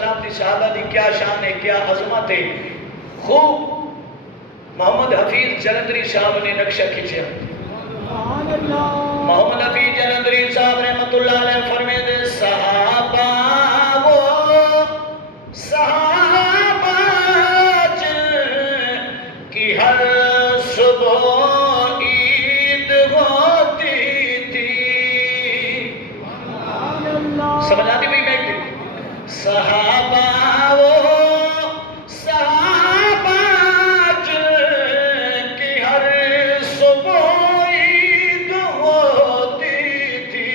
والسلام دی صحابہ دی کیا شان ہے، کیا عظمت ہے. خوب محمد حفیظ جلندری صاحب نے نقشہ کھینچا. محمد حفیظ جلندری صاحب رحمت اللہ علیہ فرمائے صحابہ وہ صحابہ جن کی ہر صبح عید ہوتی تھی. سمجھ آتی بھئی میں صحابہ وہ صحابہ جن کی ہر صبح عید ہوتی تھی.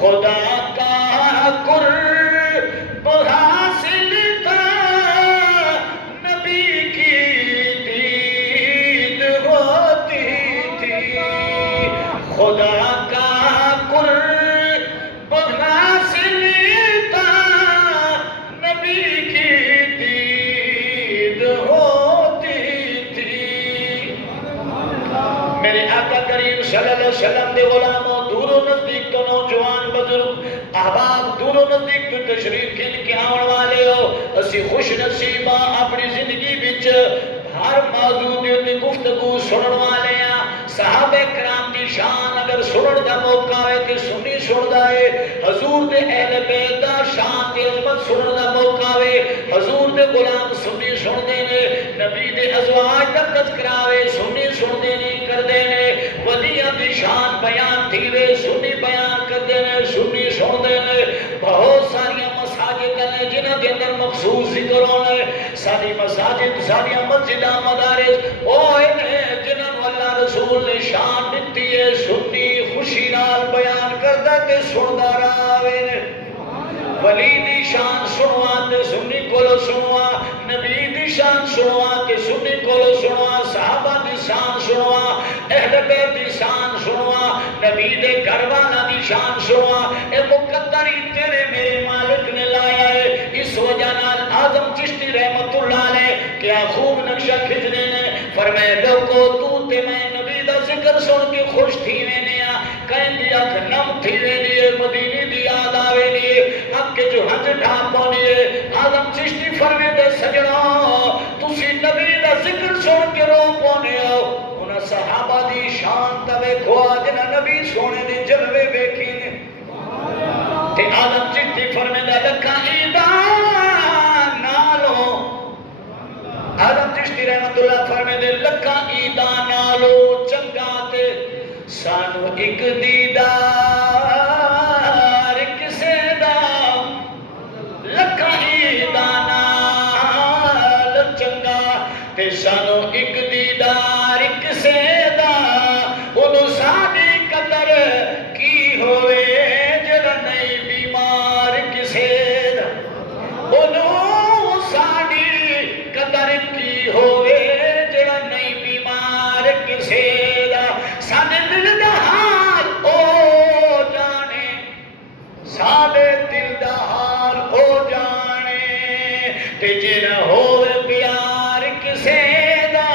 خدا کا قرب حاصل تھا نبی کی دید ہوتی تھی. خدا کا قرب حاصل تھا نبی کی دید ہوتی تھی. میرے آقا کریم صلی اللہ علیہ وسلم دے غلاموں، دور و نزدیک تو نوجوان بزرگ احباب، دور و نزدیک تو تشریف کھل کے آن والے ہو. اسی خوش نصیبہ اپنی زندگی بچ ہر موضوع دے گفتگو سنن والے ہیں. صحابہ کرام دی شان اگر سنن دا موقع ہے تے سنی سندا ہے. حضور دے اہل بیت دا شان تے عظمت سنن دا موقع ہے. حضور دے غلام سنی سندے نے. نبی دے ازواج دا تذکرہ ہے سنی سندے نے کردے نے. ولیاں دی شان بیان تھی وے سنی بیان کردے نے سنی سندے نے. بہت ساری مساجد نے جنہاں دے اندر مخصوص ذکر ہونے. ساری مساجد ساری مسجداں مدارس اوہ نے جنہاں نو اللہ رسول نے شان دتی ہے سنی خوشی نال بیان کردا تے سندا رہے نے. ولی دی شان سنوا تے سنی کولو سنوا. نبی دی شان سنوا تے سنی کولو سنوا. صحابہ دی شان سنوا. اہل بیت دی شان سنوا. نبی دے گھر والا دی شان سنوا. اے مقدر ہی تیرے میرے مالک نے لایا ہے. اس وجہ نال اعظم چشتی رحمت اللہ علیہ کیا خوب نقشہ کھچنے نے. فرمائے لوگو تو تے میں نبی دا ذکر سن کے خوش تھی وینے آ. کہیں دی اکھ نم تھی وینے مدینی دی یاد آوے نے. اکھ کے جو ہنج ڈھا پونے اعظم چشتی فرمے دے سجنوں تسی نبی دا ذکر سن کے رو پونے ہو. انہاں صحابہ دی شان توے کھوا جنہاں نبی سونے دی جلوے بیکھی نے. تے اعظم چشتی فرمے دے لکھا عیدہ نالو. اعظم چشتی رحمت اللہ فرمے دے لکھا عیدہ نالو چنگا تے سانو ایک دیدار کسے دا. لکھا عیدہ نال چنگا تے سانو ایک دیدار کسے دا. انہوں ساری قدر کی ہوئے جڑا نہیں بیمار کسے دا. انہوں ساری قدر کی ہوئے جڑا نہیں بیمار کسے دا. ساڈے دل دا حال او جانے. ساڈے دل دا حال او جانے. تے جڑا ہوئے پیار کسے دا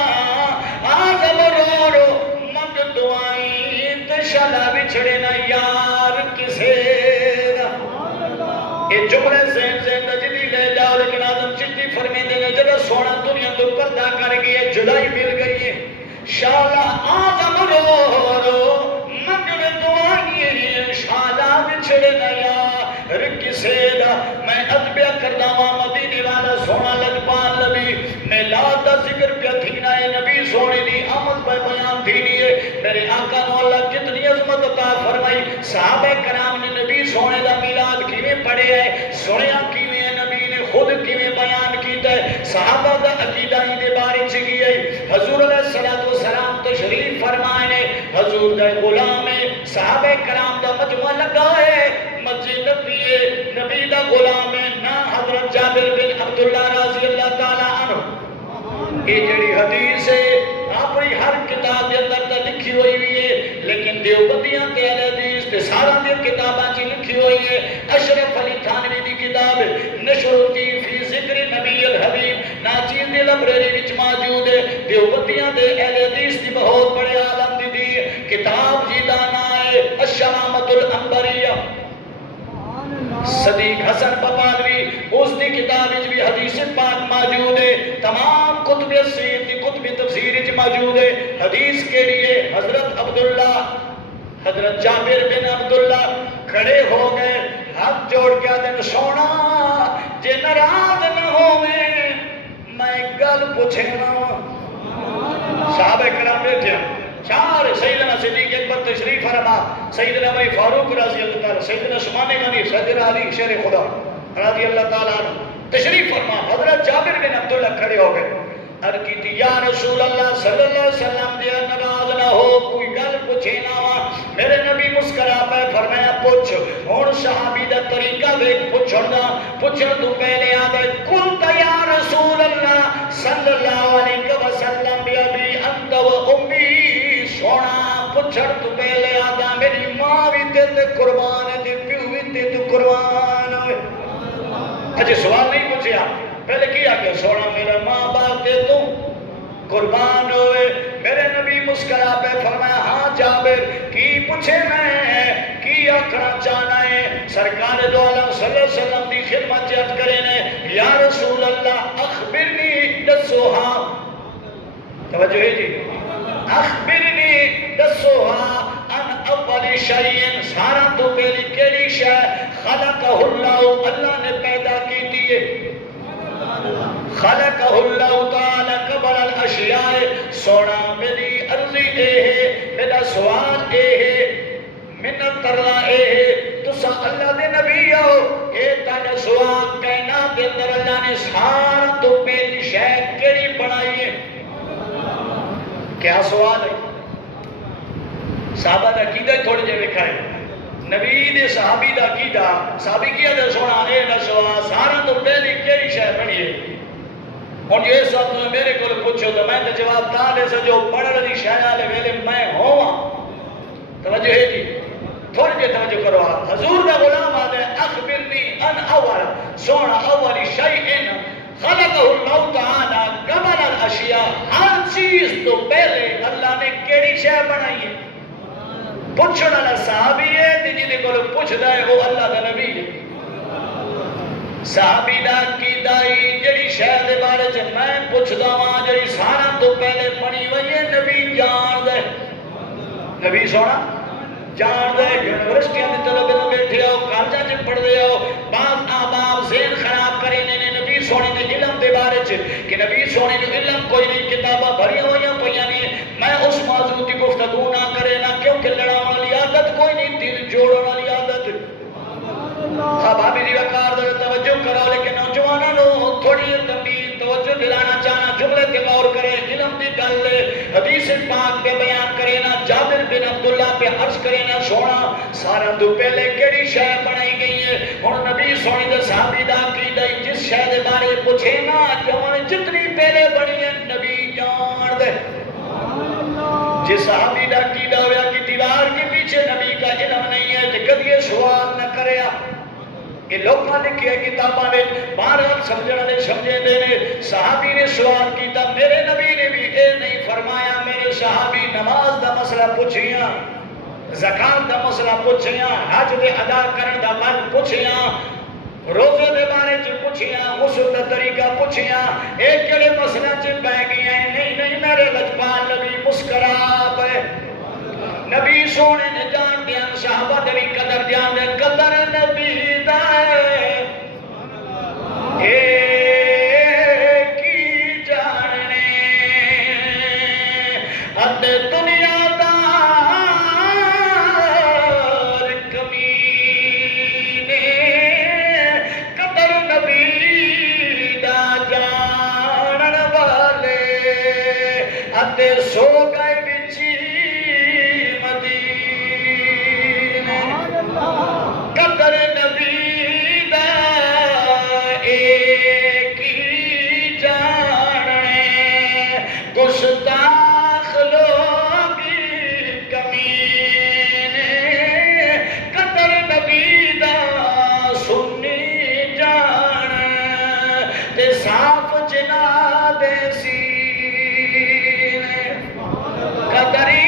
آزم رو رو منگ دعائیں تے شلا بچھڑے نا یار کسے دا. یہ جملے ذہن سے نجدی لے جاؤ لیکن اعظم چشتی فرمیندے نے جب سونا دنیا تو پردہ کر گئی ہے جدائی مل گئی ہے. شالا آزم رو رو منگ دعائیں شالا بچھڑے نا یار کسے دا. میں ادبیہ کردہ ہوا مدینے والا سونا لجپال نبی میں لاد دا ذکر پہ تھینا ہے نبی سونے دی آمد پہ بیان تھینی ہے. میرے آقا نو اللہ کتنی عظمت عطا فرمائی. صحابہ کرام نے نبی سونے دا میلاد کیویں پڑھے ہے سنیا کیویں ہے نبی نے خود کیویں بیان کیتا ہے. صحابہ دا عقیدہ ہی دے بارے چکی ہے. حضور علیہ الصلوۃ والسلام تشریف فرمائے نے. حضور دا غلام ہے صحابہ کرام دا مجمع لگا ہے مسجد نبی ہے. نبی دا غلام ہے نا حضرت جابر بن عبداللہ رضی اللہ تعالی عنہ. یہ جڑی حدیث ہے اپنی ہر کتاب دے اندر تا لکھی ہوئی ہے لیکن دیوبندیاں تے اہل حدیث تے سارا دی کتاباں چ لکھی ہوئی ہے. اشرف علی تھانوی دی کتاب نشر الدین فی ذکر نبی الحبیب ناچیز دی لائبریری وچ موجود ہے. دیوبندیاں دے اہل حدیث دی بہت بڑے عالم دی کتاب جی دا نام ہے الشمامۃ العنبریہ. صدیق حسن پپالوی موجود ہے. حدیث کے لیے حضرت جابر بن عبداللہ کھڑے ہو گئے, ہاتھ جوڑ کے دن سونا جے ناراض نہ ہوئے میں گل پوچھے نا. صحابہ کرام بیٹھے چار, سیدنا صدیق اکبر تشریف فرما, سیدنا عمر فاروق رضی اللہ تعالیٰ, سیدنا عثمان غنی, سیدنا علی شیر خدا رضی اللہ تعالیٰ تشریف فرما. حضرت جابر بن عبداللہ کھڑے ہو گئے, عرض کی تھی یا رسول اللہ صلی اللہ علیہ وسلم جے ناراض نہ ہو کوئی گل پوچھے نہ. میرے نبی مسکرا پہ فرمایا پوچھ. ہن صحابی دا طریقہ دیکھ پوچھن دا, پوچھن تو پہلے آدھے قلت یا رسول اللہ صلی اللہ علیہ وسلم بی ابی انت و امی. سونا پوچھن تو پہلے آدھا میری ماں بھی تے قربان ہے, پیو بھی تے قربان ہوئے. اچھے سوال نہیں پوچھیا, پہلے کیا کہ سونا میرا ماں باپ دے تو قربان ہوئے. میرے نبی مسکرا پہ فرمایا ہاں جابر کی پوچھے میں کی آکھنا چاہنا ہے. سرکار دو عالم صلی اللہ علیہ وسلم دی خدمت عرض کرے نے یا رسول اللہ اخبرنی دسوہا. توجہ ہے جی, اخبرنی دسوہا ان اول شیئن, سارا تو پہلی کیلی شے خلقہ اللہ, اللہ نے پیدا کی دیئے. خلقہ اللہ تعالی قبل الاشیاء. سونا میری عرضی اے ہے, میرا سوال اے ہے, منت کرنا اے ہے, تسا اللہ دے نبی ہو, اے تانا سوال کائنات دے اندر اللہ نے سارا تو پہلی شے کیڑی بنائی ہے. کیا سوال ہے؟ صحابہ دا عقیدہ تھوڑے جے لکھا ہے. نبی دے صحابی دا عقیدہ, صحابی کیا دے سونا اے نہ سوال سارا تو پہلی کیڑی شے بنی ہے. ہوں یہ سب تمہیں میرے کو پوچھو تو میں تو جواب دا دے سا جو پڑھ رہی شاید ویلے میں ہوا. توجہ ہے جی, تھوڑی جے توجہ کرو. حضور دا غلام آدھے اخبرنی ان اول, سونا اولی شیئن خلقہ اللہ تعالی قبل الاشیاء. ہر چیز تو پہلے اللہ نے کیڑی شے بنائی ہے. پوچھنا والا صحابی ہے, جی کو پوچھ دے وہ اللہ دا نبی ہے. صحابی دا عقیدہ جڑی شے دے بارے چ میں پوچھدا واں جڑی سارا تو پہلے بنی ہوئی ہے نبی جان دے. نبی سونا جان دے. یونیورسٹیاں دے طلبے نوں بیٹھے ہو, کالجاں چ پڑھدے ہو, بعض احباب ذہن خراب کرے نے نبی سونے دے علم دے بارے چ کہ نبی سونے دے علم کوئی نہیں, کتاباں بھریاں ہوئیاں پیاں نے. میں اس موضوع کی گفتگو نہ کرے نا, کیونکہ لڑاون والی عادت کوئی نہیں, دل جوڑن والی عادت. ہاں بھابی جی وقار دے توجہ کرو, لیکن نوجوانوں نو تھوڑی تنبیہ توجہ دلانا چاہنا. جملے تے غور کرے, علم دی گل حدیث پاک پہ بیان کرے نا. جابر بن عبداللہ پہ عرض کرے نا سونا سارا تو پہلے کیڑی شے بنائی گئی ہے. ہن نبی سونے دے صحابی دا عقیدہ جس شے دے بارے پوچھے نا کہ انہوں جتنی پہلے بنی ہے نبی جان دے. جس صحابی دا عقیدہ ہوا کہ دیوار کے پیچھے نبی کا علم نہیں ہے تو کبھی یہ سوال نہ کرے. یہ لوگوں نے کیا کتاباں نے بار سمجھنا نے سمجھے دینے. صحابی نے سوال کیتا, میرے نبی نے بھی اے نہیں فرمایا. میرے صحابی نماز دا مسئلہ پوچھیاں, زکات دا مسئلہ پوچھیاں, حج دے ادا کرن دا من پوچھیاں, روزے دے بارے چ پوچھیاں, غسل دا طریقہ پوچھیاں. ایک کڑے مسئلہ چ پہ گیا ہے. نہیں میرے لجپال نبی مسکرا پہ. نبی سونے نے جان دیا, صحابہ دے بھی قدر جان دیا. قدر نبی دا ایک ہی جاننے اد دنیا دار کمینے. قدر نبی دا جانن والے اد سو گئے بچی مدینے. قدر نبی دا ایک ہی جاننے, گستاخ لوگی کمینے. قدر نبی دا سنی جان تے صاف جنا دے سینے. قدری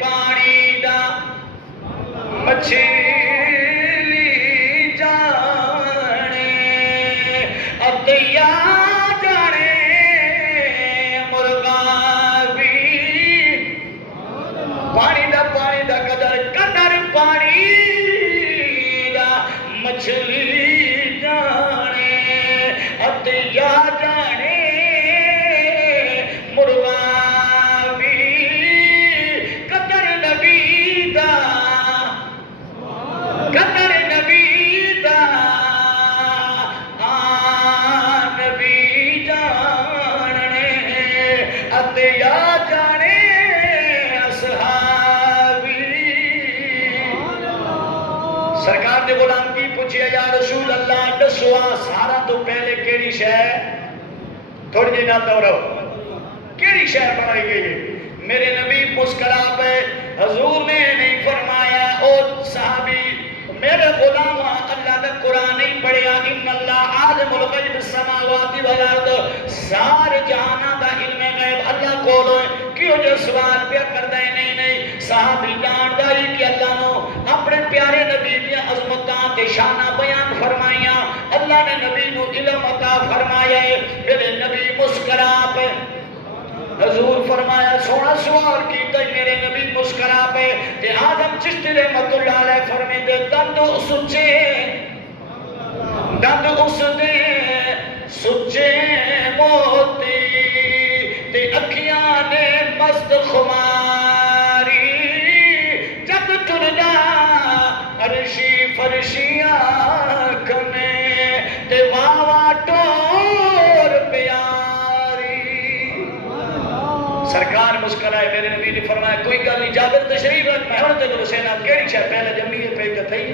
پانی دا مچھلی جانے, اتیا جانے مچھلی جانے اتیا جانے مرغا بھی قدر نبی دا قدر نبی دا نبی جانے اتیا جانے سرکار نے غلام کی پوچھیا یا رسول اللہ دسوا سارا تو پہلے کیڑی شے تھوڑی جی نہ دورو کیڑی شے بنائی گئی ہے؟ میرے نبی مسکرا پہ حضور نے نہیں فرمایا او صحابی میرے غلام اللہ نے قرآن نہیں پڑھیا ان اللہ عالم الغیب السماوات والارض سارے جہانہ دا علم غیب اللہ کولو ہے کیوں جو سوال پہ کردہ نہیں صحابی جان دائی کہ اللہ نو اپنے پیارے نبی دیا عظمتاں تے شانہ بیان فرمائیاں اللہ نے نبی نو علم عطا فرمایا ہے میرے نبی مسکرا پہ حضور فرمایا سونا سوال کیتا ہے میرے نبی مسکرا پہ تے آدم چشتی رحمت اللہ علیہ فرمی دے دند سچے دند اس دے سچے موتی تے اکھیاں نے مست خماری جب ٹردا عرشی فرشیاں کنے تے واوا ٹور پیاری سرکار مسکرائے میرے نبی نے فرمایا کوئی گل نہیں جابر تشریف رکھ میں ہوں تے تو حسینہ کیڑی شے پہلے جمعی ہے پہ تھی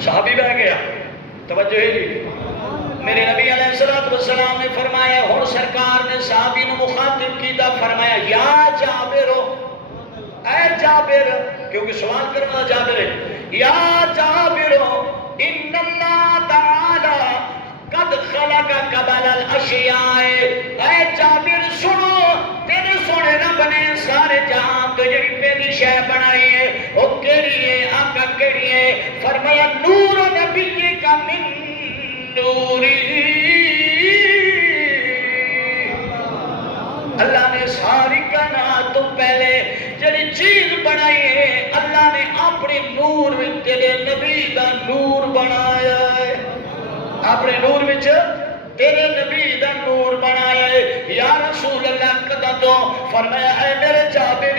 صحابی بہ گیا توجہ ہے جی میرے نبی علیہ السلام نے فرمایا ہن سرکار نے صحابی نے مخاطب کیتا فرمایا یا جابرو اے جابر کیونکہ سوال کرنا جابر ہے یا جابرو ان اللہ تعالی قد خلق قبل الاشیاء اے جابر سنو تیرے سونے رب نے سارے جہاں تو جڑی پہلی شے بنائی ہے وہ کیڑی ہے آقا کیڑی ہے فرمایا نور نبی کا من نوری اللہ نے ساری کائنات تو پہلے جڑی چیز بنائی ہے اللہ نے اپنے نور وچ تیرے نبی دا نور بنایا ہے اپنے نور وچ تیرے نبی دا نور بنایا ہے یا رسول اللہ قدہ تو فرمایا اے میرے جابر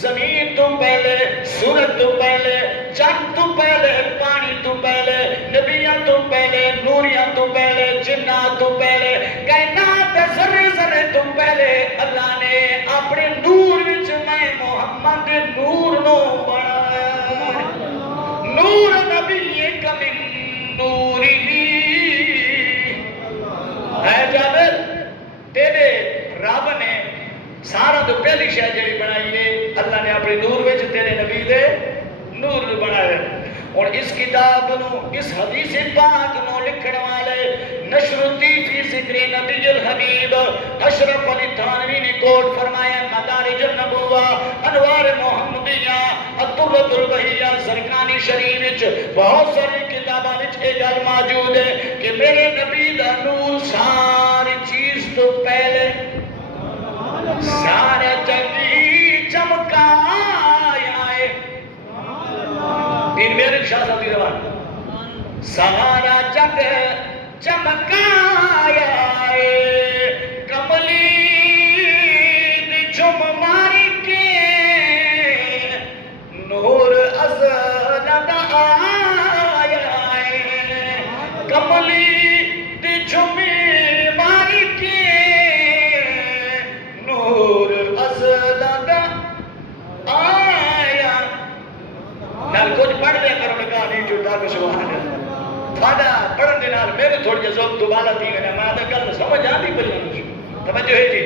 زمین تو پہلے سورج تو پہلے چند تو پہلے پانی تو پہلے نبیاں تو پہلے نوریاں تو پہلے جنات تو پہلے کائنات ذرے ذرے تو پہلے اللہ نے اپنے نور وچ میں محمد نور نو بنایا نور نبی کا من نوری اے جابر تیرے رب نے سارا تو پہلی شے جڑی بنائی ہے اللہ نے اپنے نور وچ تیرے نبی دے نور بنایا اور اس کتاب نو اس حدیث پاک نو لکھن والے نشر الدین فی ذکر نبی الحبیب اشرف علی تھانوی نے کوٹ فرمایا مدارج النبوہ انوار محمدیہ الدرۃ البہیہ زرقانی شریف وچ بہت ساری کتاباں وچ یہ گل موجود ہے کہ میرے نبی دا نور ساری چیز تو پہلے سارا جگی چمکایا ہے پیر میرے شاہ صاحب روان سارا جگ چمکایا ہے کملی دی جم ماری کے نور ازل دا آیا ہے کملی دی جم ماری کے نور ازل دا آیا نال کچھ پڑھ لیا کرو لگا نہیں جھوٹا کو سبحان اللہ تھاڑا پڑھن دے نال میرے تھوڑی ذوق دوبارہ تھی گیا میں آدھا گل سمجھ آتی پڑھ توجہ ہے جی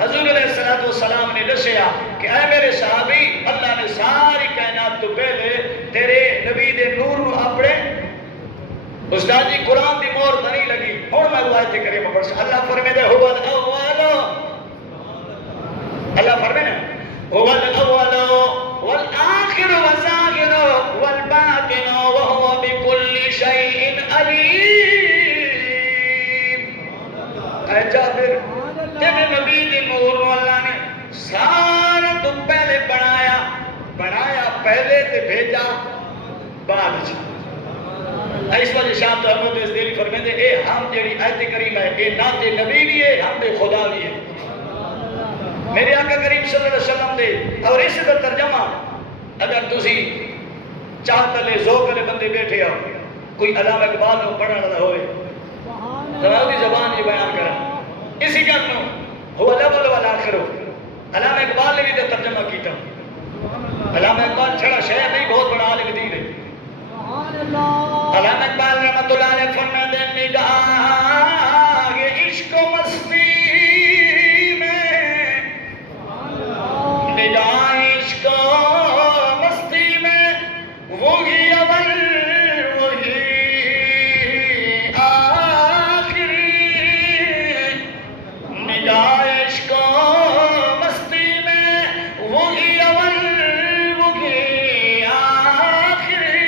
حضور علیہ السلام نے دسیا کہ اے میرے صحابی اللہ نے ساری کائنات تو پہلے تیرے نبی دے نور نو اپنے استاد جی قرآن دی مہر نہیں لگی ہن میں آیت کریمہ پڑھ اللہ فرمائے هو الاول اللہ فرمائے هو الاول والآخر والظاہر والباطن وهو بكل شيء علیم اے جابر تیرے نبی دی نور نو اللہ نے سارا تو پہلے بنایا پہلے تے بھیجا بعد اس وجہ شاہ تو احمد اس دلی فرمیندے اے ہم جیڑی آیت کریم ہے اے نات نبی بھی ہے ہم دے خدا بھی ہے میرے آقا کریم صلی اللہ علیہ وسلم دے اور اس کا ترجمہ اگر تسی چاہتا لے ذوق لے بندے بیٹھے ہو کوئی علامہ اقبال نو پڑھنا نہ ہوئے تو دی زبان یہ بیان کرا اسی گل نو ہو الاول والآخر علامہ اقبال نے بھی تو ترجمہ کیتا علامہ اقبال چھڑا شہر نہیں بہت بڑا عالم دین ہے علامہ اقبال رحمت اللہ علیہ فرماتے ہیں نگاہ عشق و مستی میں نگاہ عشق و مستی میں وہی اول وہی آخری نگاہ عشق و مستی میں وہی اول وہی آخری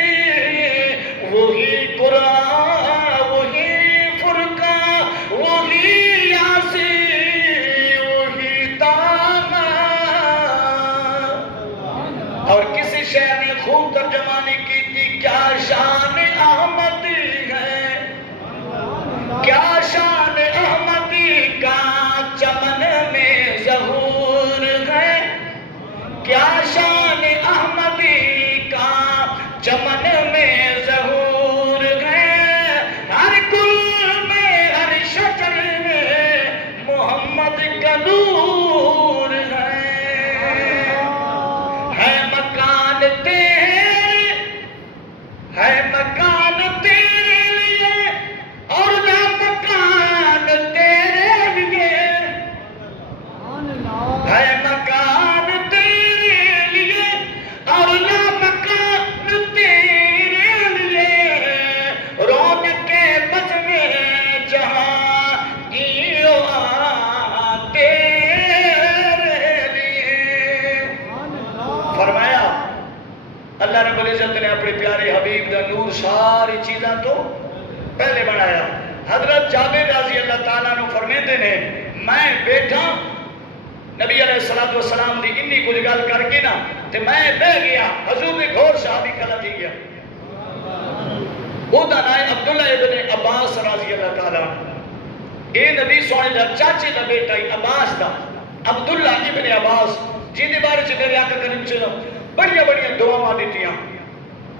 وہی قرآن وہی فرقہ وہی یاسین وہی تانا اور کسی شہر نے خوب ترجمہ نہیں کی تھی کیا شان احمدی ہے کیا شان احمدی کا چمن میں ظہور ہے کیا شان احمدی کا چمن میں ظہور ہے ہر گل میں ہر شجر میں محمد کا نور ہے مکان تیرے ہے مکان تیرے لیے اور نہ مکان تیرے لیے ہے مکان تیرے لیے اور نہ مکان تیرے لیے رونق بز میں جہاں ایو تیرے لیے فرمایا اللہ رب العزت نے اپنے پیارے حبیب دا نور ساری چیزاں تو پہلے بنایا حضرت جابر رضی اللہ تعالیٰ نے فرمیندے نے میں بیٹھا نبی علیہ السلام دی انی کچھ گل کر کے نا تے میں بہ گیا حضور نے گھور صحابی کھلا تھی گیا وہ دا نائے عبداللہ ابن عباس رضی اللہ تعالیٰ اے نبی سونے دا چاچے دا بیٹا ہی عباس دا عبداللہ ابن عباس جن دے بارے سے میرے آقا کریم صلی اللہ علیہ وسلم بڑیاں بڑیاں دعاواں دیتیاں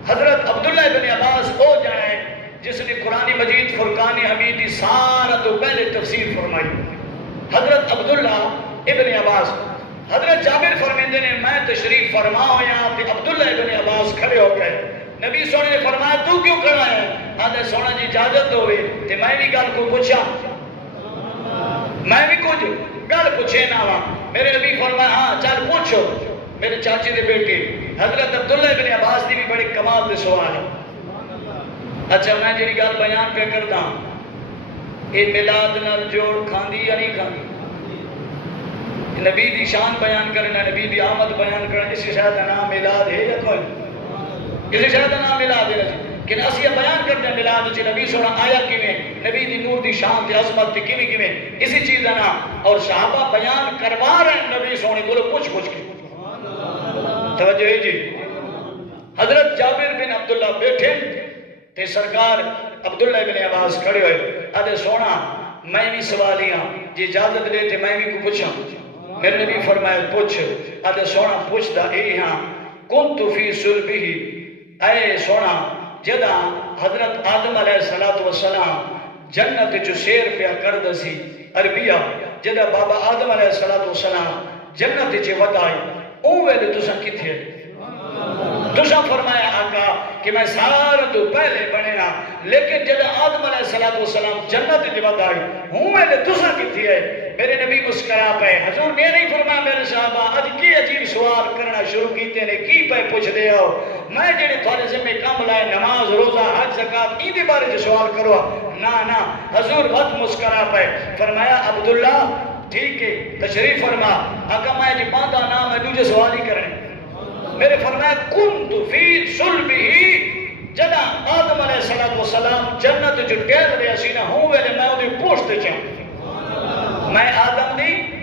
حضرت عبداللہ ابن عباس ہو جائے جس نے قرآن مجید فرقان حمید کی سارا تو پہلے تفسیر فرمائی حضرت عبداللہ ابن عباس حضرت جابر فرمیندے نے میں تشریف فرما ہویا تے عبداللہ ابن عباس کھڑے ہو گئے نبی سونے نے فرمایا تو کیوں کھڑا ہے آدھے سونا جی اجازت ہوئے تے میں بھی گل کو پوچھا میں بھی کچھ گل پوچھے نہ ہوا میرے نبی فرمایا ہاں چل پوچھو میرے چاچے دے بیٹے حضرت عبداللہ ابن عباس دی بھی بڑے کمال دے سوال ہے اچھا میں جی گل بیان پہ کرتا ہوں یہ میلاد نال جوڑ کھاندی یا نہیں کھاندی نبی دی شان بیان کرنا نبی دی آمد بیان کرنا اس شاید نام میلاد ہے یا کوئی اس شاید نام میلاد ہے کہ اسی بیان کرنا میلاد چ نبی سونا آیا کیویں نبی دی نور دی شان تے عظمت تے کیویں کیویں اسی چیز دا نام اور صحابہ بیان کروا رہے ہیں نبی سونے کو پوچھ کے توجہ ہے جی حضرت جابر بن عبداللہ بیٹھے تے سرکار عبداللہ بن عباس کھڑے ہوئے آدھے سونا میں بھی سوالیاں جی اجازت لے تے میں بھی کو پوچھا میرے نبی فرمایا پوچھ آدھے سونا پوچھتا اے ہاں کنت فی صلبہ اے سونا جدا حضرت آدم علیہ السلام جنت جو سیر پیا کردہ سی عربیہ جدا بابا آدم علیہ السلام جنت جو ودائی اوہ دے تسا کتھے تسا فرمایا آقا کہ میں سارا تو پہلے بنے نا لیکن جب آدم علیہ السلام جنت جو ودائی اوہ دے تسا کتھے ہے میرے نبی مسکرا پہ حضور نے نہیں فرمایا میرے صحابہ آج کی عجیب سوال کرنا شروع کیتے نے کی پہ پوچھ دے ہو میں جڑے تھوڑے سے میں کام لائے نماز روزہ حج زکات ای دے بارے جو سوال کروا نا حضور بہت مسکرا پہ فرمایا عبداللہ ٹھیک ہے تشریف فرما آقا میں جی باندھا نام ہے تجھے سوال ہی کرنے میرے فرمایا کنت فی صلبہ جدا آدم علیہ السلام جنت جو ٹیل رہا سی نا ہوں ویلے میں انہیں پوچھتے چاہوں میں آدم نہیں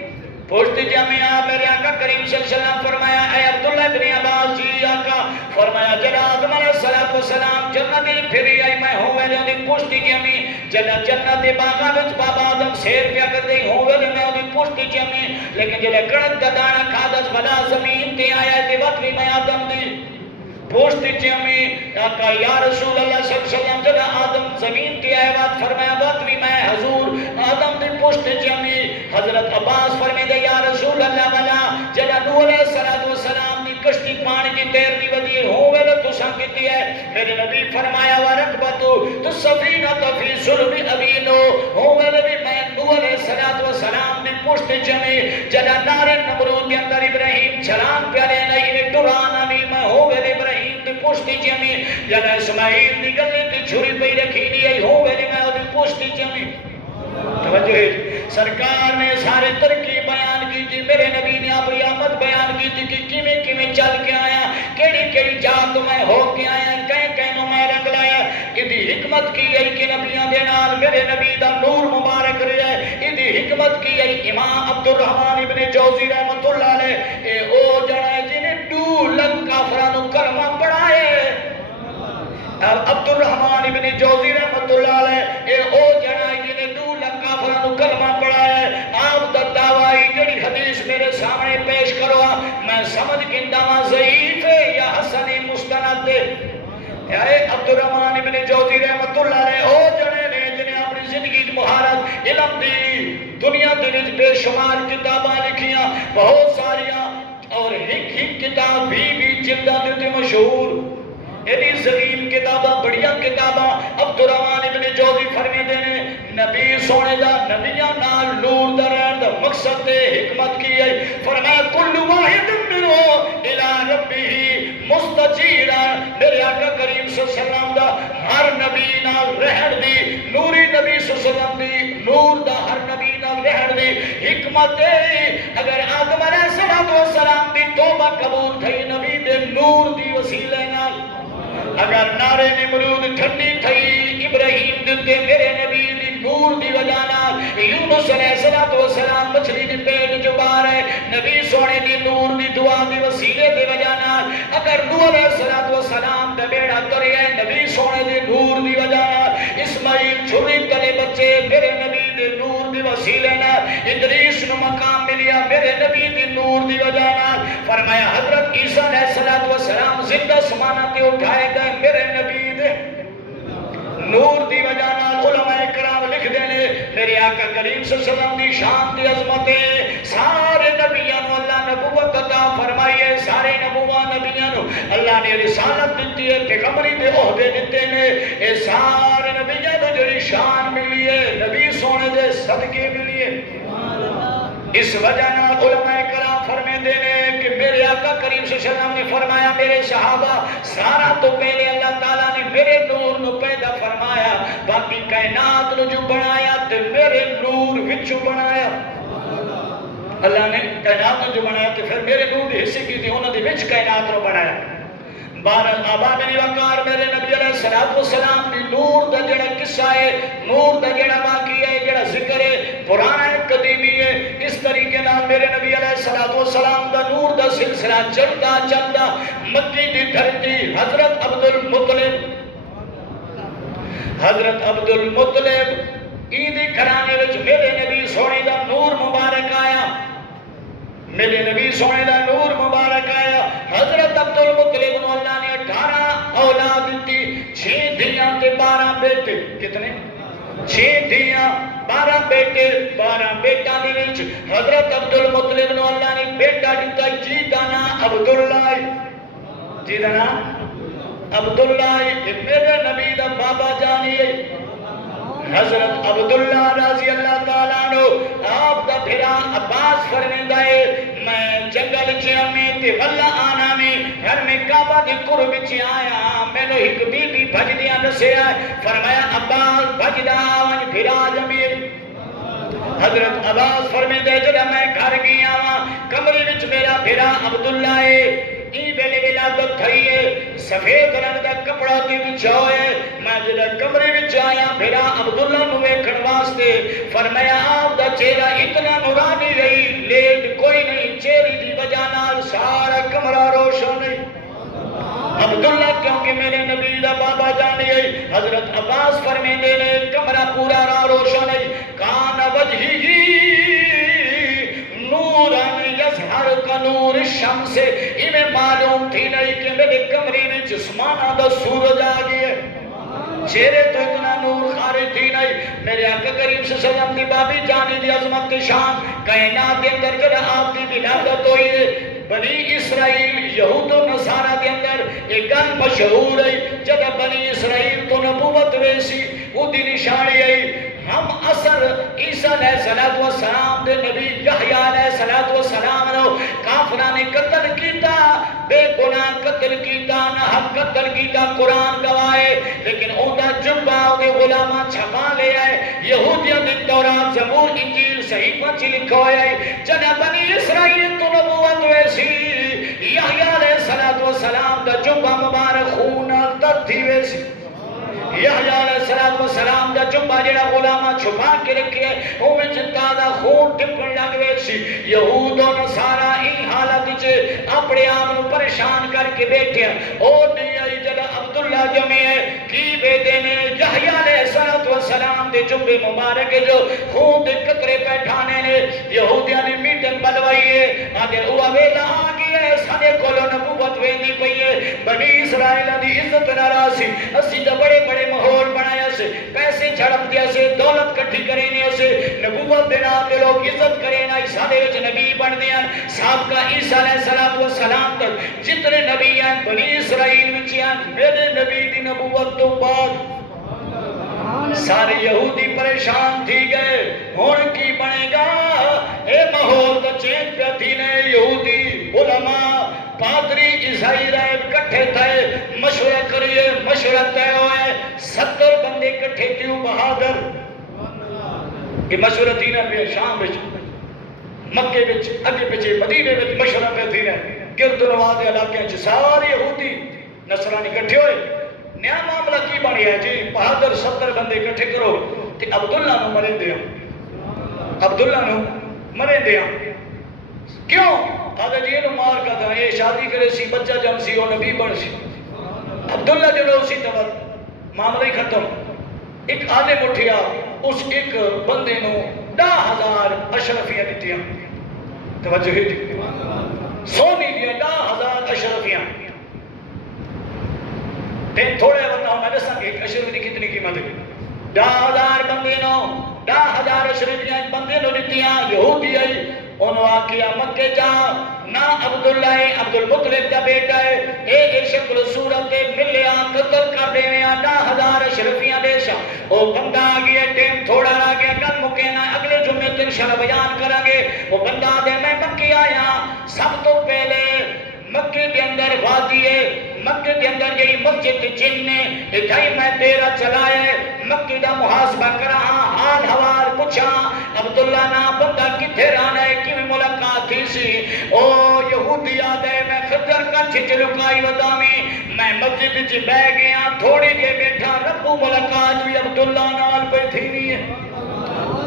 پوچھتے جامعہ میرے آقا کریم صلی اللہ علیہ وسلم فرمایا اے عبداللہ بن عباس جی آقا فرمایا جدا آدم علیہ السلام جنت پھری آئی میں ہوں دی پشتی جمی جنہ جنت دے باغاں وچ بابا آدم سیر پیا کردے ہووے تے میں دی پشتی جمی لیکن جلے کڑک دا دانا کھادس بلا زمین تے آیا تے وقت بھی میں آدم دی پوشتی جمی آقا یا رسول اللہ صلی اللہ علیہ وسلم جب آدم زمین تی آئے بات فرمایا بات بھی میں حضور آدم دی پوشتی جمی حضرت عباس فرمائے دے یا رسول اللہ والا جب نوح علیہ السلام دی کشتی پانی کی تیر دی ودی ہوئے لے تو سن کیتی ہے میرے نبی فرمایا ورکبتو تو سفینہ تفی سلب ابینو ہوئے لے بھی میں نوح علیہ السلام دی پوشتی جمی جب نار نمرود دی اندر ابراہیم چھلان پیالے نہیں ٹرانا بھی میں ہوئے لے ابراہیم دی پوشتی جمی جب اسماعیل دی گلے تی چھری پہ رکھی دی ہوئے لے میں دی پوشتی جمی توجہ ہے سرکار نے سارے ترقی بیان کی تھی میرے نبی نے اپنی آمد بیان کی تھی کہ کیویں کیویں چل کے آیا کیڑی کیڑی جات میں ہو کے آیا کہیں کہیں میں رنگ لایا ادھی حکمت کی ہے کہ نبیاں دے نال میرے نبی دا نور مبارک رہے ادھی حکمت کی ہے امام عبد الرحمن ابن جوزی رحمت اللہ علیہ اے او جڑا ہے جنہیں 2 لاکھ کافرانو کلمہ پڑھائے عبد الرحمن ابن جوزی رحمت اللہ علیہ اے او جڑا ہے جنہیں 2 لاکھ کافرانو کلمہ پڑھائے آپ دا دعوی جڑی حدیث میرے سامنے پیش کرو میں سمجھ کے دعویٰ ضعیف ہے یا حسن مستند ہے اے عبد الرحمن ابن جوزی رحمت اللہ علیہ او جڑے نے جنہیں اپنی زندگی مہارت علم دی دنیا دے وچ بے شمار کتاباں لکھیاں بہت ساریاں اور ایک کتاب بھی جلداں تے مشہور ایڈی ظلیم کتاباں بڑیاں کتاباں عبد الرحمن ابن جوزی فرمیندے نے نبی سونے دا نبیاں نال نور دا رہن دا مقصد تے حکمت کی ہے فرمایا کل واحد منو الی ربہ مستجیرا میرے آقا کریم صلی اللہ علیہ وسلم دا ہر نبی نال رہن دی نوری نبی صلی اللہ علیہ وسلم دی نور دا ہر نبی نال رہن دی حکمت ہے اگر آدم علیہ السلام دی توبہ قبول تھی نبی دے نور دی وسیلے نال اگر نارے نمرود ٹھنڈی تھی ابراہیم دتے میرے نبی دی نور دی وجہ نال یونس علیہ السلام مچھلی دی پیٹ جو باہر ہے نبی سونے دی نور دی دعا دی وسیلے دی وجہ نال اگر نوح علیہ السلام دا بیڑا ترے ہے نبی سونے دی نور دی وجہ نال اسماعیل چھری کلے بچے میرے نبی دی نور دی وسیلے نال ادریس نو مقام ملیا میرے نبی دی نور دی وجہ نال فرمایا حضرت عیسیٰ علیہ السلام زندہ سمانہ تے اٹھائے گئے میرے نبی دے نور دی وجہ نال علماء کرام لکھ دینے میرے آقا کریم صلی اللہ علیہ وسلم دی شان دی عظمت سارے نبیوں کو اللہ نبوت عطا فرمائیے سارے نبیوں کو اللہ نے رسالت دیتی ہے پیغمبری دے عہدے دیتے نے اے سارے نبیوں کو جڑی شان ملی ہے نبی سونے دے صدقے ملی ہے اس وجہ نال علماء کرام فرمے دینے کہ میرے آقا کریم صلی اللہ علیہ وسلم نے فرمایا میرے صحابہ سارا تو پہلے اللہ تعالیٰ نے میرے نور نو پیدا فرمایا باقی کائنات نو جو بنایا تے میرے نور وچو بنایا اللہ نے کائنات نو جو بنایا تے پھر میرے نور دی حصے کی تھی انہوں نے وچ کائنات نو بنایا بارل آبا میری وقار میرے نبی علیہ السلام دی نور دا جڑا قصہ ہے نور دا جڑا واقعی ہے جڑا ذکر ہے پرانا ہے قدیمی ہے اس طریقے نال میرے نبی علیہ السلام دا نور دا سلسلہ چلتا چلتا مکی دی دھرتی حضرت عبد المطلب عید گھرانے وچ میرے نبی سونے دا نور مبارک آیا میرے نبی سونے دا نور مبارک آیا حضرت عبد المطلب نو اللہ نے 18 اولاد دیتی 6 دھیاں تے 12 بیٹے کتنے 6 دھیاں 12 بیٹے 12 بیٹا دی وچ حضرت عبد المطلب نو اللہ نے بیٹا دیتا جی دا نام عبداللہ جی دا نام عبداللہ میرے نبی دا بابا جانی ہے حضرت عبداللہ رضی اللہ تعالیٰ عنہ آپ دا بھرا عباس فرمیندہ ہے میں جنگل چیامی تے واللہ آنا میں گھر میں کعبہ دی قرب چی آیا میں نو ایک بی بی بھج دیا نسے آئے فرمایا عباس بھج دا ون بھرا جمیر حضرت عباس فرمیندہ ہے جب میں گھر گیا ہوا کمرے وچ میرا بھرا عبداللہ ہے ای ویلے ولادت تھئی ہے سفید رنگ دا کپڑا دی بچھائے میں جڑا کمرے وچ آیا بھرا عبداللہ نو ویکھن واسطے فرمایا آپ دا چہرہ اتنا نورانی رہی لیٹ کوئی نہیں چہرے دی وجہ نال سارا کمرہ روشن نہیں عبداللہ کیونکہ میرے نبی دا بابا جانی ہے حضرت عباس فرمیندے نے کمرہ پورا را روشن ہے کان وجہی نوران یظہر کا نور الشمس انہیں معلوم تھی نہیں کہ میرے کمرے میں جسمانہ دا سورج آگئی ہے چہرے تو اتنا نور خارج تھی نہیں میرے آقا کریم سے سلام دی بابی جانی دی عظمت کی شان کائنات دے اندر جب آپ دی ولادت ہوئی ہے بنی اسرائیل یہود و نصارہ کے اندر ایک گن مشہور ہے جب بنی اسرائیل تو نبوت ویسی وہ دی نشانی ہے ہم اثر عیسیٰ علیہ السلام دے نبی یحییٰ علیہ السلام نے کافرہ نے قتل کیتا بے گناہ قتل کیتا نہ حق قتل کیتا قرآن گوائے لیکن اوندہ جنبہ اوندے غلامہ چھپا لے آئے یہودیہ دے تورات زبور انجیل صحیفہ چی لکھو آئے جنہ بنی اسرائیل تو نبوت ویسی یحییٰ علیہ السلام دا جنبہ مبارک خون تر تھی ویسی یحییٰ علیہ السلام دا جنبہ جڑا غلامہ چھپا کے رکھے وہ میں جنتا دا خون ٹپن لگوے سی یہود و نصارہ این حالت چے اپنے آمنوں پریشان کر کے بیٹھے اور نہیں آئی جڑا عبداللہ جمعی ہے کی بیٹے نے یحییٰ علیہ السلام دے جنبے مبارک جو خون دے قطرے پیٹھانے نے یہودیاں نے میٹنگ بلوائی ہے آگے وہ ویلا آگئی ہے سانے کولو نبوت ویندی پئی ہے بنی اسرائیل دی عزت ناراضی اسی دا بڑے بڑے ماحول بنایا سے پیسے جھڑپ دیا سے دولت کٹھی کریں سے نبوت دینا دے لوگ عزت کریں عیسیٰ دے وچ نبی بن دیا صاحب کا عیسیٰ علیہ السلام تک جتنے نبی ہیں بنی اسرائیل وچ ہیں میرے نبی دی نبوت تو بعد سارے یہودی پریشان تھی گئے ہون کی بنے گا اے ماحول دا چینج پہ تھی نے یہودی علماء پادری عیسائی رہے کٹھے تھے مشورہ کریے مشورہ تے ہوئے 70 بندے کٹھے کیوں بہادر یہ مشورہ تھی نا پہ شام بچ مکے بچ اگے پچھے مدینے بچ مشورہ پہ تھی نا گرد نواز علاقے سارے یہودی نصرانی کٹھے ہوئے نیا معاملہ کی بنی ہے جی بہادر 70 بندے کٹھے کرو تے عبداللہ نو مرے دیا عبداللہ نو مرے دیا کیوں آدھا جی انہوں مار کا تھا یہ شادی کرے سی بچہ جم سی اور نبی بن سی عبداللہ جو اسی طور معاملہ ہی ختم ایک آدھے مٹھیا اس ایک بندے نو 10,000 اشرفیاں دیتیاں توجہ ہے جی سونی دیا 10,000 اشرفیاں تین تھوڑے بندہ ہوں میں نے سنگے ایک اشرفی دی کتنی قیمت ہے 10,000 بندے نو 10,000 اشرفیاں بندے نو دیتیاں یہودی آئی انہوں آکیا مکے جا نا عبداللہ عبدالمطلب دا بیٹا ہے اے شکل صورت ملے آن قتل کر دے میں 10,000 اشرفیاں دے شاں وہ بندہ آگیا ٹیم تھوڑا آگیا کل مکینا اگلے جمعے تن شاء بیان کرانگے وہ بندہ دے میں مکی آیا سب تو پہلے مکے کے اندر وادی ہے مکے کے اندر یہی مسجد جن نے اتھائی میں تیرا چلائے مکے دا محاسبہ کرا حال حوال پوچھا عبداللہ نا بندہ کتھے رانا ہے کی ملاقات تھی سی او یہودی آدھے میں خضر کا چھچ لکائی ودامی میں مسجد جی بے گیا تھوڑی دے بیٹھا ربو ملاقات ہوئی عبداللہ نال پہ تھی نہیں ہے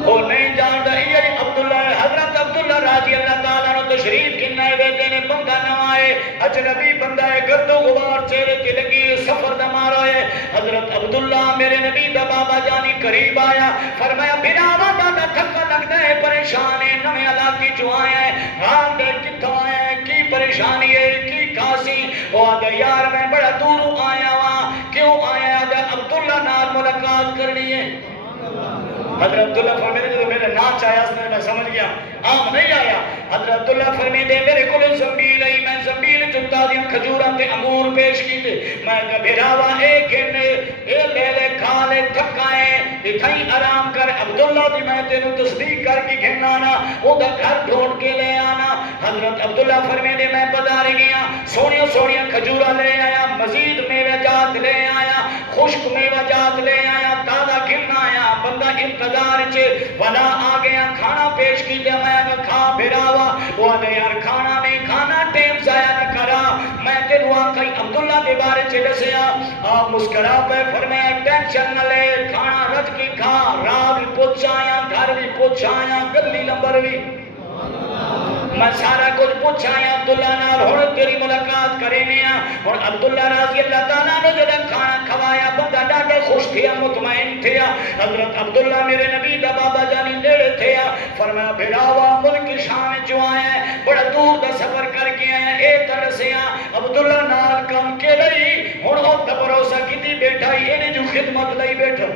وہ نہیں جان رہی ہے عبداللہ حضرت عبداللہ راضی اللہ تعالیٰ نے تشریف کنائے بیٹے نے بندہ نوائے اجنبی بندہ ہے گرد و غبار چہرے کی لگی سفر دمارا ہے حضرت عبداللہ میرے نبی دا بابا جانی قریب آیا فرمایا بناوا دادا تھکا لگتا ہے پریشان ہے نوے علاقی جو آئے ہیں حال دے کتھا آئے ہیں کی پریشانی ہے کی کاسی وہ آدھا یار میں بڑا دوروں آیا وہاں کیوں آیا آدھا عبداللہ نال ملاقات کرنی ہے حضرت عبداللہ فرمیدے جو میرے ناچ آیا اس نے میں سمجھ گیا عام نہیں آیا حضرت عبداللہ فرمیدے میرے کل زمبیل ہی میں زمبیل چلتا دیا کھجوران تے امور پیش کی تے میں کبھی راوہ ایک گھنے اے لے لے کھالے تھکائیں اتھائی آرام کر عبداللہ دی میں تینوں تصدیق کر کی گھنانا او دا گھر ڈھونڈ کے لے آنا حضرت عبداللہ فرمیدے میں بدارے گیا سونیاں سونیاں کھجورہ لے آیا مزید میوہ جات لے آیا خشک میوہ جات لے آیا تازہ گھنا آیا بندہ انتظار چھے ولا آگیا کھانا پیش کی دے میں کھا بھراوا وہ دے یار کھانا نہیں کھانا ٹیم ضائع نہ کرا میں تینوں آنکھائی عبداللہ دے بارے چھے دسیا آپ مسکرا پہ فرمایا ٹینشن نہ لے کھانا رج کی کھا راہ بھی پوچھ آیا گھر بھی پوچھ آیا گلی نمبر بھی میں سارا کچھ پوچھا ہے عبداللہ نال ہونے تیری ملاقات کرے میں اور عبداللہ راضی اللہ تعالیٰ نے جو کھانا کھوایا بندہ ڈاٹے خوش تھیا مطمئن تھیا حضرت عبداللہ میرے نبی دا بابا جانی نیڑے تھیا فرمایا بھراوا ملک شام جو آیا ہے بڑا دور دا سفر کر کے آیا اے ترسیا عبداللہ نال کم کے لئی ہن او تے بھروسہ کیتی بیٹھا اینے جو خدمت لئی بیٹھا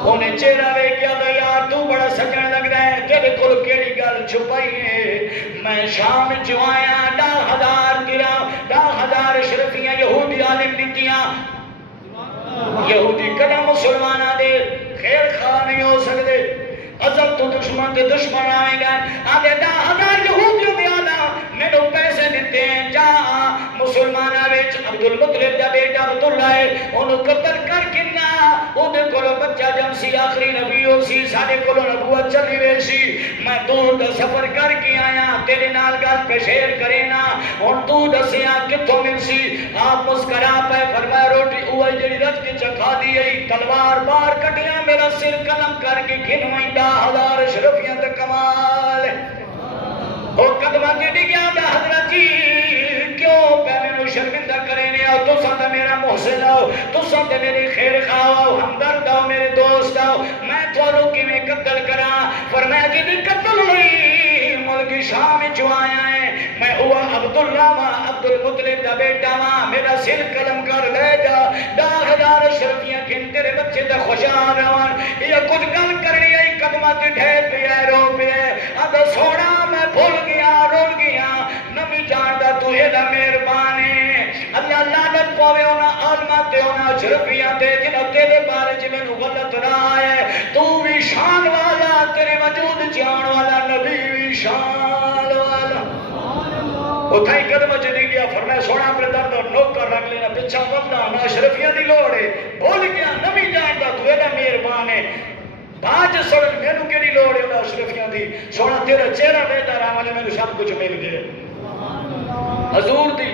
انہیں چہرہ وے کیا گا یار تو بڑا سجن لگ رہا ہے تیرے کول کیڑی گل چھپائی ہے میں شام جو آیا 10,000 درہم 10,000 اشرفیاں یہودی عالم دیتیاں یہودی کدھا مسلمانہ دے خیر خواہ نہیں ہو سکتے عزب تو دشمن دے دشمن آئیں گا آدھے 10,000 یہودیوں بھی آنا میں نے پیسے دیتے ہیں جا مسلمانہ ویچ عبدالمطلب دا بیٹا عبداللہ ہے انہوں قتل کر کننا انہیں کولو بچہ جم سی آخری نبی ہو سی سارے کولو نبوت چلی ہوئے سی میں دور دا سفر کر کے آیا تیرے نال گل پہ شیر کرے نا ان تو دسیاں کتوں مل سی آپ مسکرا پہ فرمایا روٹی اوہ جڑی رج کے چکھا دی گئی تلوار بار کٹیاں میرا سر قلم کر کے گھنوائیں 10,000 اشرفیاں تے کمال وہ قدمہ کے ڈگیا دا حضرت جی کیوں پہ میں نو شرمندہ کریں آؤ تو ساتھ میرا محسن آؤ تو ساتھ میری خیر خواہ ہمدرد آؤ میرے دوست آؤ میں تھوڑو کی میں قتل کرا فرمایا کہ بھی قتل ہوئی ملک شام جو آیا ہے میں ہوا عبداللہ ماں عبدالمطلب دا بیٹا ماں میرا سر قلم کر لے جا 10,000 اشرفیاں کن تیرے بچے دا خوشان روان یہ کچھ گل کرنی ہے قدمہ کی ڈھیر پہ ہے رو پہ ہے ادھا سوڑا میں بھول گیا رول گیا نبی جاندہ تو ایدہ مہربانے اللہ لعنت پاوے ہونا عالمات دے ہونا اشرفیاں دے جنہ تیرے بارے جی میں غلط رہا ہے تو بھی شان والا تیرے وجود جان والا نبی بھی شان والا اتھائی قدمہ چلی گیا فرمایا سونا اپنے درد اور نوکر رکھ لینا پچھا بندہ نہ اشرفیاں دی لوڑے بھول گیا نبی جاندہ تو ایدہ مہربانے باج سوڑن میں نو کیڑی لوڑے ہونا اشرفیاں دی سونا تیرا چہرہ بیدہ رہا والے میں نو سب کچھ مل گئے حضور دی